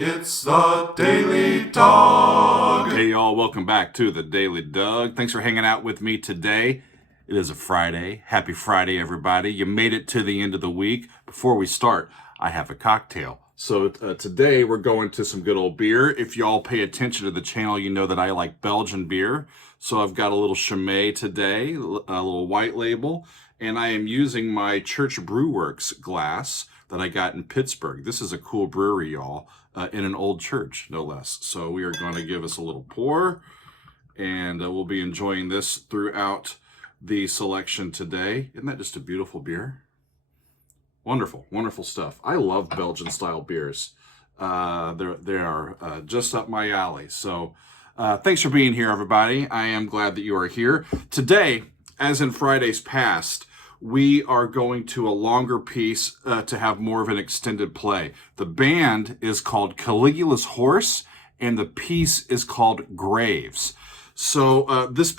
It's the Daily Dog. Hey y'all, welcome back to the Daily Doug. Thanks for hanging out with me today. It is a Friday. Happy Friday, everybody. You made it to the end of the week. Before we start, I have a cocktail. So today we're going to some good old beer. If y'all pay attention to the channel, you know that I like Belgian beer. So I've got a little Chimay today, a little white label, and I am using my Church Brewworks glass that I got in Pittsburgh. This is a cool brewery, y'all, in an old church, no less. So we are going to give us a little pour, and we'll be enjoying this throughout the selection today. Isn't that just a beautiful beer? Wonderful, wonderful stuff. I love Belgian style beers. They are just up my alley. So thanks for being here, everybody. I am glad that you are here. Today, as in Fridays past, we are going to a longer piece to have more of an extended play. The band is called Caligula's Horse, and the piece is called Graves. So this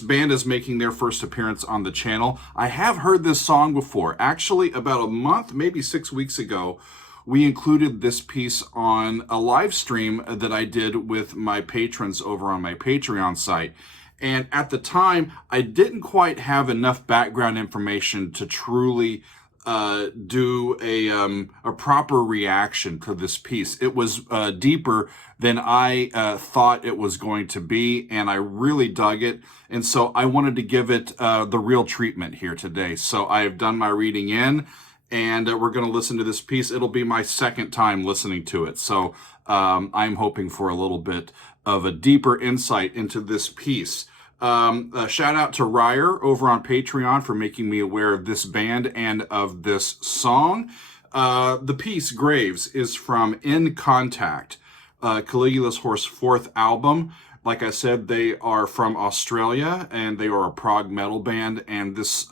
band is making their first appearance on the channel. I have heard this song before. Actually, about a month, maybe 6 weeks ago, we included this piece on a live stream that I did with my patrons over on my Patreon site. And at the time, I didn't quite have enough background information to truly do a proper reaction to this piece. It was deeper than I thought it was going to be, and I really dug it. And so I wanted to give it the real treatment here today. So I have done my reading in, and we're going to listen to this piece. It'll be my second time listening to it. So I'm hoping for a little bit of a deeper insight into this piece. A shout out to Ryer over on Patreon for making me aware of this band and of this song. The piece, Graves, is from In Contact, Caligula's Horse 4th album. Like I said, they are from Australia, and they are a prog metal band, and this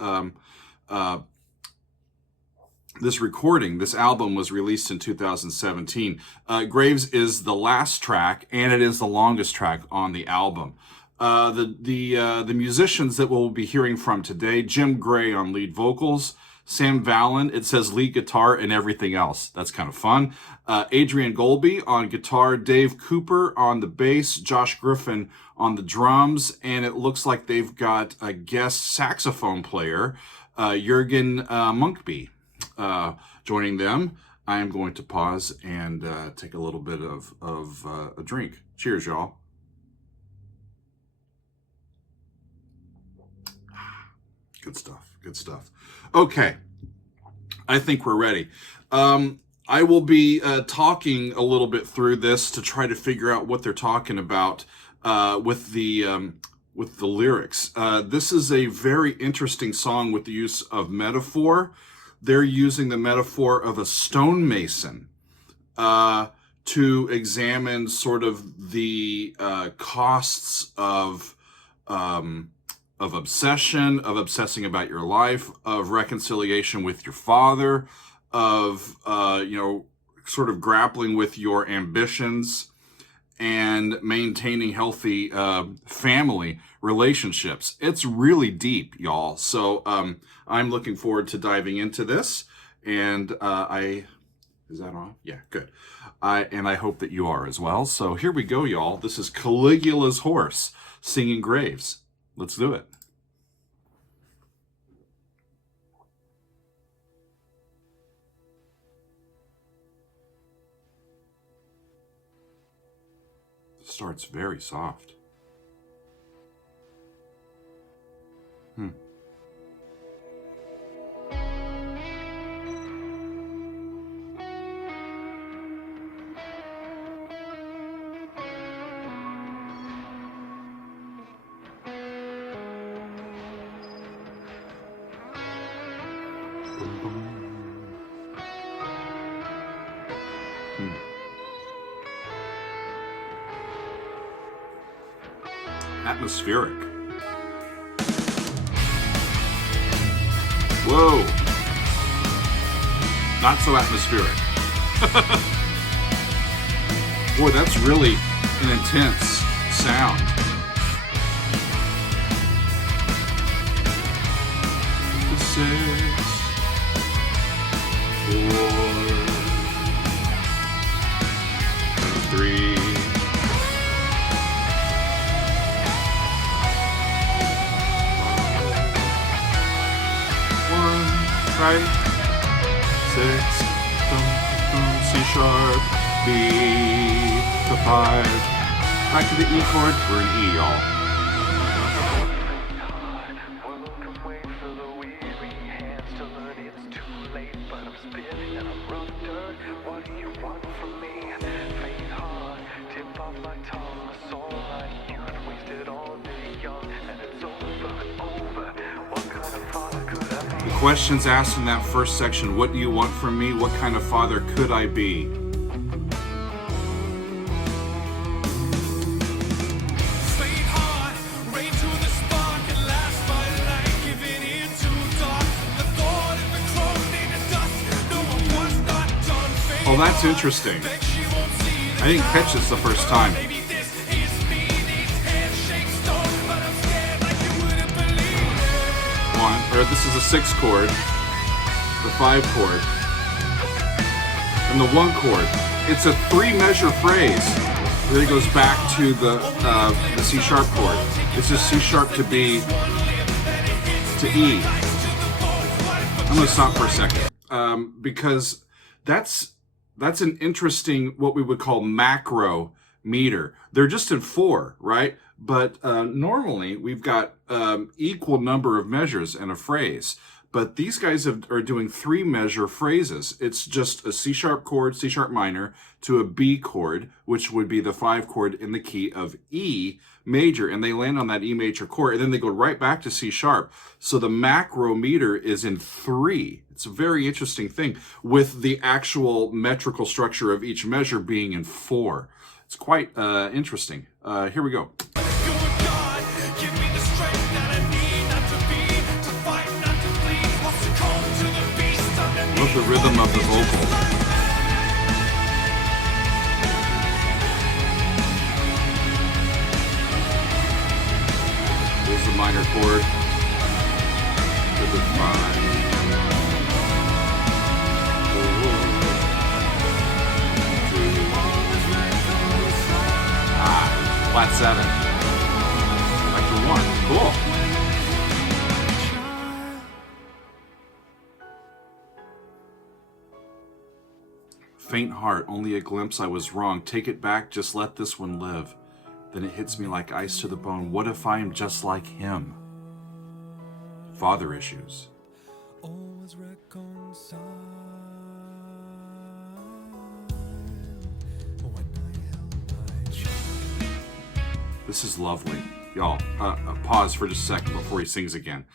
recording, this album, was released in 2017. Graves is the last track, and it is the longest track on the album. The musicians that we'll be hearing from today: Jim Gray on lead vocals, Sam Vallon, it says lead guitar and everything else. That's kind of fun. Adrian Golby on guitar, Dave Cooper on the bass, Josh Griffin on the drums, and it looks like they've got a guest saxophone player, Jürgen Munkby, joining them. I am going to pause and take a little bit of a drink. Cheers, y'all. Good stuff, good stuff. Okay, I think we're ready. I will be talking a little bit through this to try to figure out what they're talking about with the lyrics. This is a very interesting song with the use of metaphor. They're using the metaphor of a stonemason to examine sort of the costs of obsession, of obsessing about your life, of reconciliation with your father, of, sort of grappling with your ambitions and maintaining healthy family relationships. It's really deep, y'all. So I'm looking forward to diving into this. And is that on? Yeah, good. I hope that you are as well. So here we go, y'all. This is Caligula's Horse singing Graves. Let's do it. It starts very soft. Atmospheric. Whoa. Not so atmospheric. Boy, that's really an intense sound. 6, 4. 3. Right, 6, C sharp, B to 5, back to the E chord. We're in E, y'all. Questions asked in that first section: what do you want from me? What kind of father could I be? Oh, that's interesting. I didn't catch this the first time. This is a 6 chord, the 5 chord, and the 1 chord. It's a 3 measure phrase. Then it goes back to the C sharp chord. It's just C sharp to B to E. I'm going to stop for a second because that's an interesting, what we would call macro meter. They're just in 4, right? But normally we've got equal number of measures in a phrase. But these guys are doing 3 measure phrases. It's just a C sharp chord, C sharp minor, to a B chord, which would be the 5 chord in the key of E major. And they land on that E major chord, and then they go right back to C sharp. So the macro meter is in 3. It's a very interesting thing, with the actual metrical structure of each measure being in 4. It's quite interesting. Here we go. Love the rhythm of the vocal. There's the minor chord to the 5. Flat 7. Back to 1. Cool. Faint heart, only a glimpse, I was wrong. Take it back, just let this one live. Then it hits me like ice to the bone. What if I am just like him? Father issues. This is lovely. Y'all, pause for just a second before he sings again.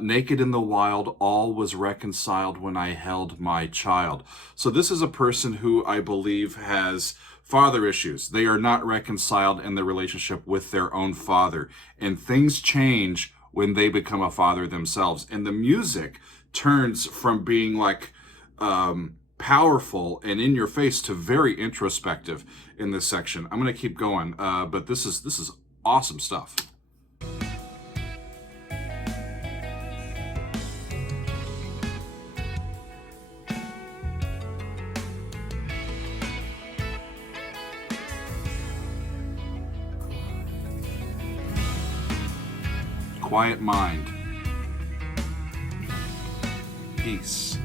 Naked in the wild, all was reconciled when I held my child. So this is a person who I believe has father issues. They are not reconciled in their relationship with their own father. And things change when they become a father themselves. And the music turns from being like powerful and in your face to very introspective in this section. I'm going to keep going, but this is awesome stuff. Quiet mind. Peace.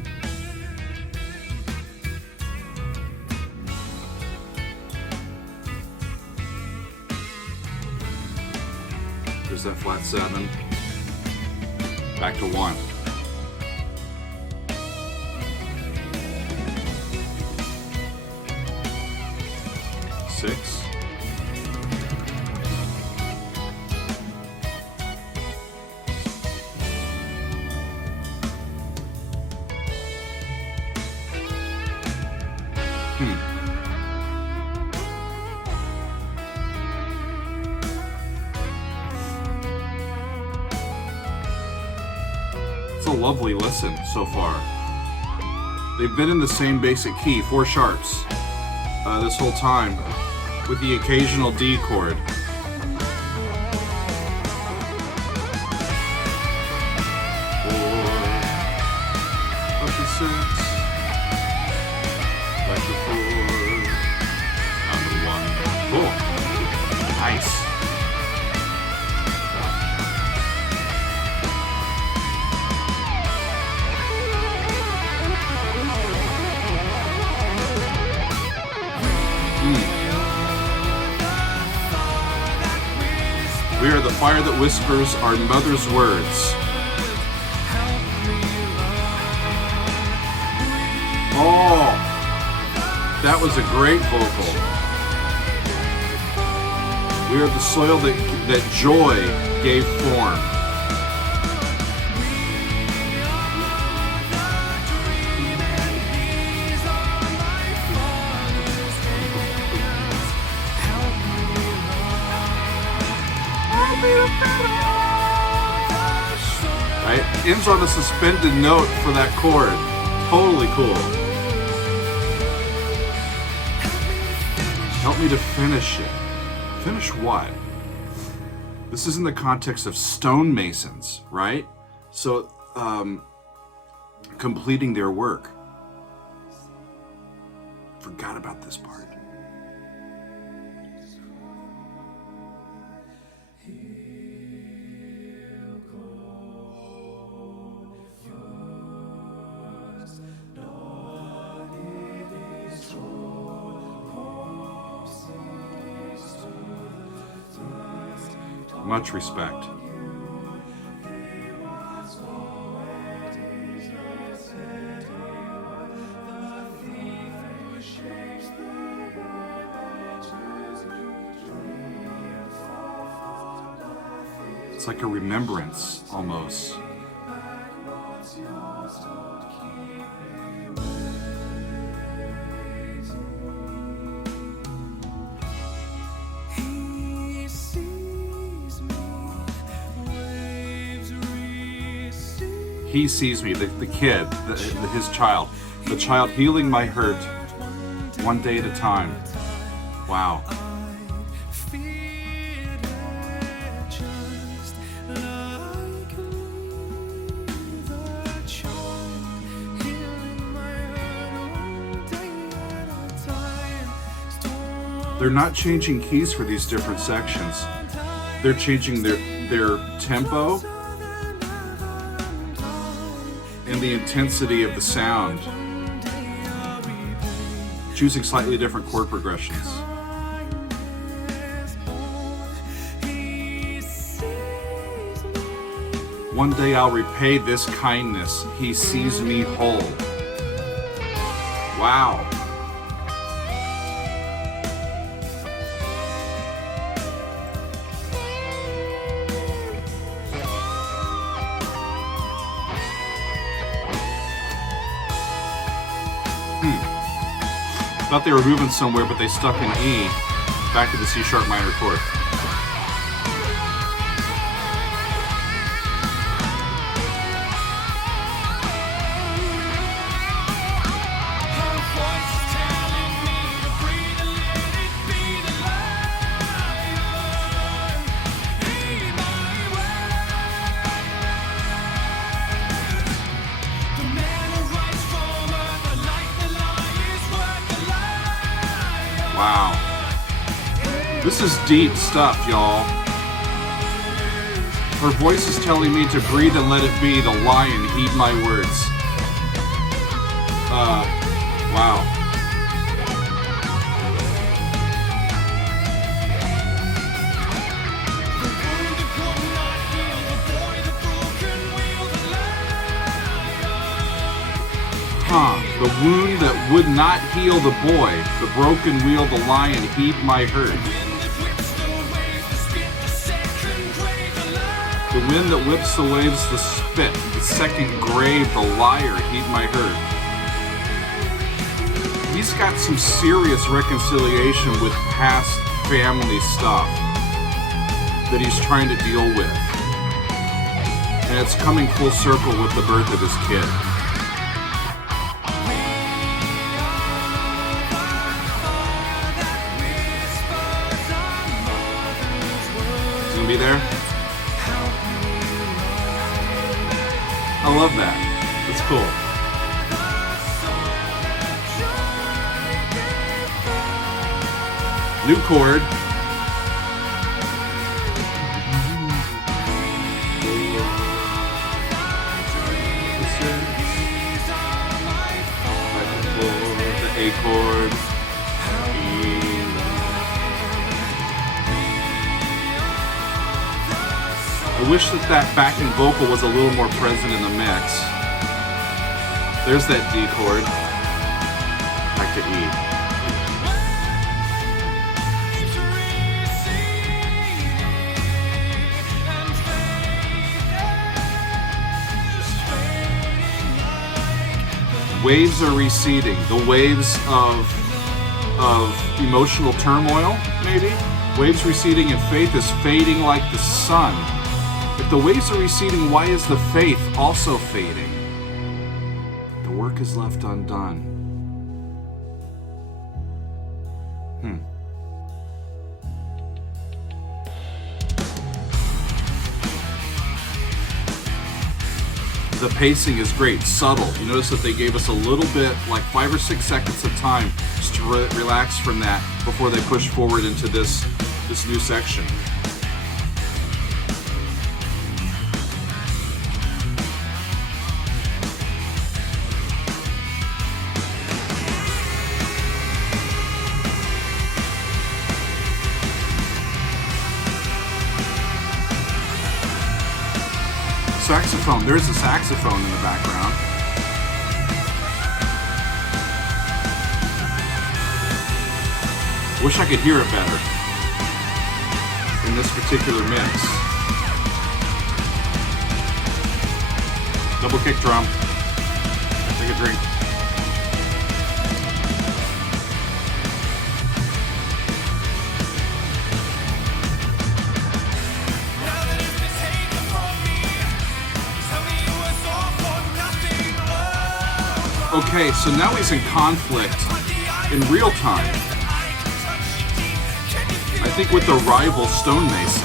There's that flat 7. Back to 1. Six. It's a lovely listen so far. They've been in the same basic key, 4 sharps, this whole time, with the occasional D chord. Up to 6, back to 4, down to We are the fire that whispers our mother's words. Oh, that was a great vocal. We are the soil that joy gave form. Right? Ends on a suspended note for that chord. Totally cool. Help me to finish it. Finish what? This is in the context of stonemasons, right? So, completing their work. Forgot about this part. Much respect. It's like a remembrance, almost. He sees me, the kid, his child, the child healing my hurt one day at a time. Wow. They're not changing keys for these different sections. They're changing their tempo and the intensity of the sound, choosing slightly different chord progressions. One day I'll repay this kindness. He sees me whole. Wow. Thought they were moving somewhere, but they stuck in E, back to the C sharp minor chord. Wow. This is deep stuff, y'all. Her voice is telling me to breathe and let it be. The lion, heed my words. Wow. The wound that would not heal the boy, the broken wheel, the lion, heed my hurt. The wind that whips the waves, the spit, the second grave, the liar, heed my hurt. He's got some serious reconciliation with past family stuff that he's trying to deal with. And it's coming full circle with the birth of his kid. Be there. I love that. That's cool. New chord. The A chord. I wish that backing vocal was a little more present in the mix. There's that D chord. Back to E. Waves are receding. The waves of emotional turmoil, maybe? Waves receding and faith is fading like the sun. If the waves are receding, why is the faith also fading? The work is left undone. The pacing is great, subtle. You notice that they gave us a little bit, like 5 or 6 seconds of time just to relax from that before they push forward into this new section. Saxophone. There's a saxophone in the background. Wish I could hear it better in this particular mix. Double kick drum. Take a drink. Okay, so now he's in conflict in real time. I think with the rival stonemason.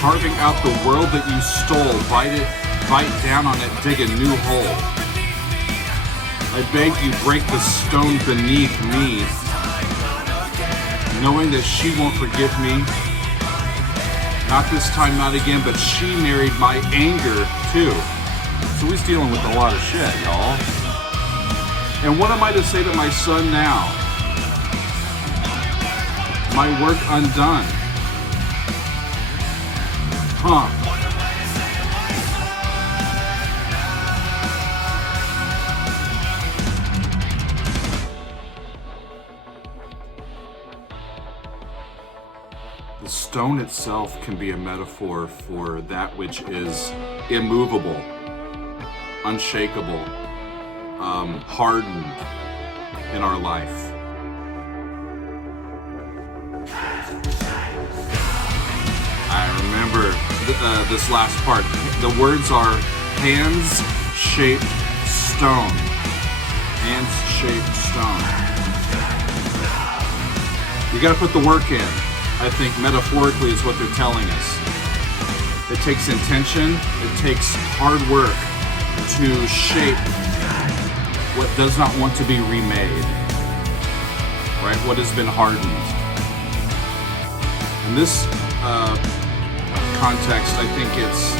Carving out the world that you stole, bite down on it, dig a new hole. I beg you, break the stone beneath me, knowing that she won't forgive me. Not this time, not again, but she married my anger too. So he's dealing with a lot of shit, y'all. And what am I to say to my son now? My work undone. Huh. The stone itself can be a metaphor for that which is immovable, unshakable, hardened in our life. I remember this last part. The words are hands-shaped stone. Hands-shaped stone. You gotta put the work in. I think metaphorically is what they're telling us. It takes intention, it takes hard work to shape what does not want to be remade, right? What has been hardened. In this context, I think it's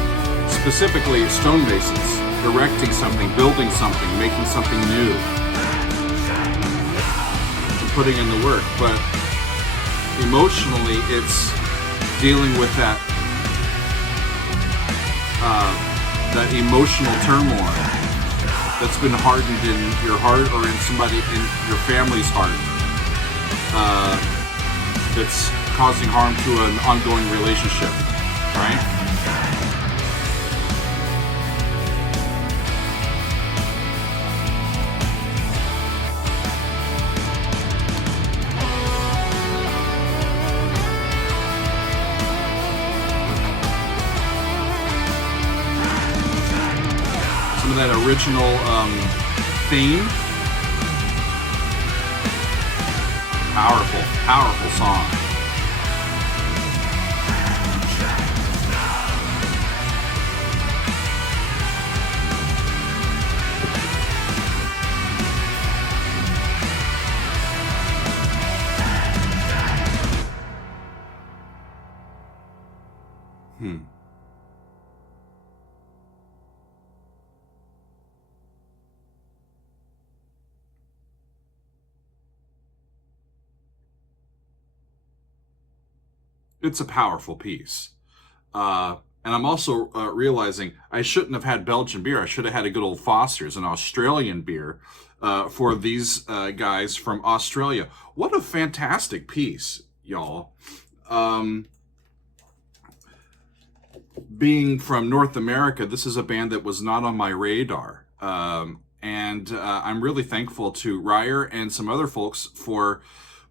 specifically stonemasons, erecting something, building something, making something new, and putting in the work. But emotionally, it's dealing with that emotional turmoil that's been hardened in your heart or in your family's heart, that's causing harm to an ongoing relationship, right? That original theme. Powerful song. it's a powerful piece. And I'm also realizing I shouldn't have had Belgian beer. I should have had a good old Foster's, an Australian beer, for these guys from Australia. What a fantastic piece, y'all. Being from North America, this is a band that was not on my radar. And I'm really thankful to Ryer and some other folks for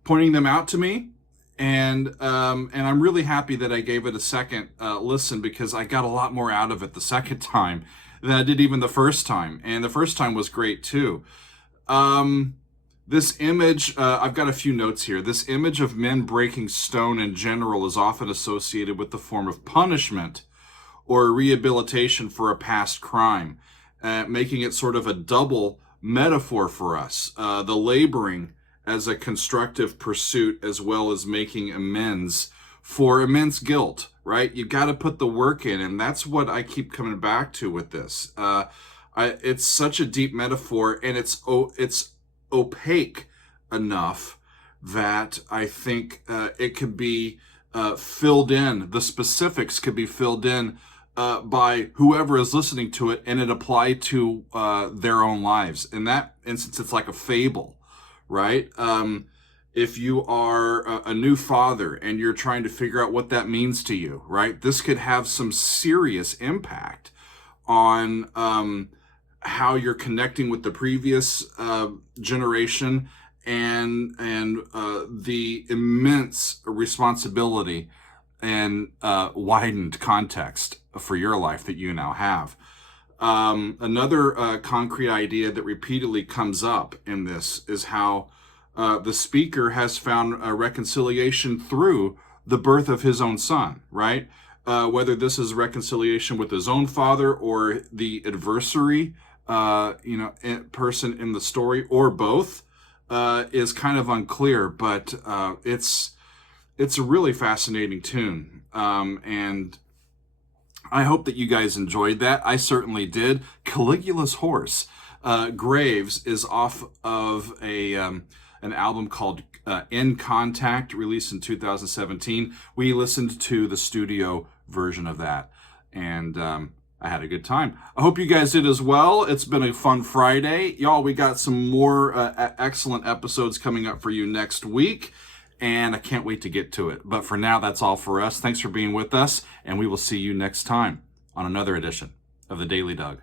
pointing them out to me. And I'm really happy that I gave it a second listen, because I got a lot more out of it the second time than I did even the first time. And the first time was great too. This image, I've got a few notes here. This image of men breaking stone in general is often associated with the form of punishment or rehabilitation for a past crime, making it sort of a double metaphor for us. The laboring as a constructive pursuit, as well as making amends for immense guilt, right? You got to put the work in, and that's what I keep coming back to with this. It's such a deep metaphor, and it's opaque enough that I think it could be filled in. The specifics could be filled in by whoever is listening to it, and it apply to their own lives. In that instance, it's like a fable, right? If you are a new father and you're trying to figure out what that means to you, right? This could have some serious impact on how you're connecting with the previous generation, and the immense responsibility and widened context for your life that you now have. Another concrete idea that repeatedly comes up in this is how the speaker has found a reconciliation through the birth of his own son, right? Whether this is reconciliation with his own father or the adversary, person in the story, or both, is kind of unclear, but it's a really fascinating tune. And I hope that you guys enjoyed that. I certainly did. Caligula's Horse. Graves is off of an album called In Contact, released in 2017. We listened to the studio version of that, and I had a good time. I hope you guys did as well. It's been a fun Friday. Y'all, we got some more excellent episodes coming up for you next week, and I can't wait to get to it. But for now, that's all for us. Thanks for being with us, and we will see you next time on another edition of the Daily Doug.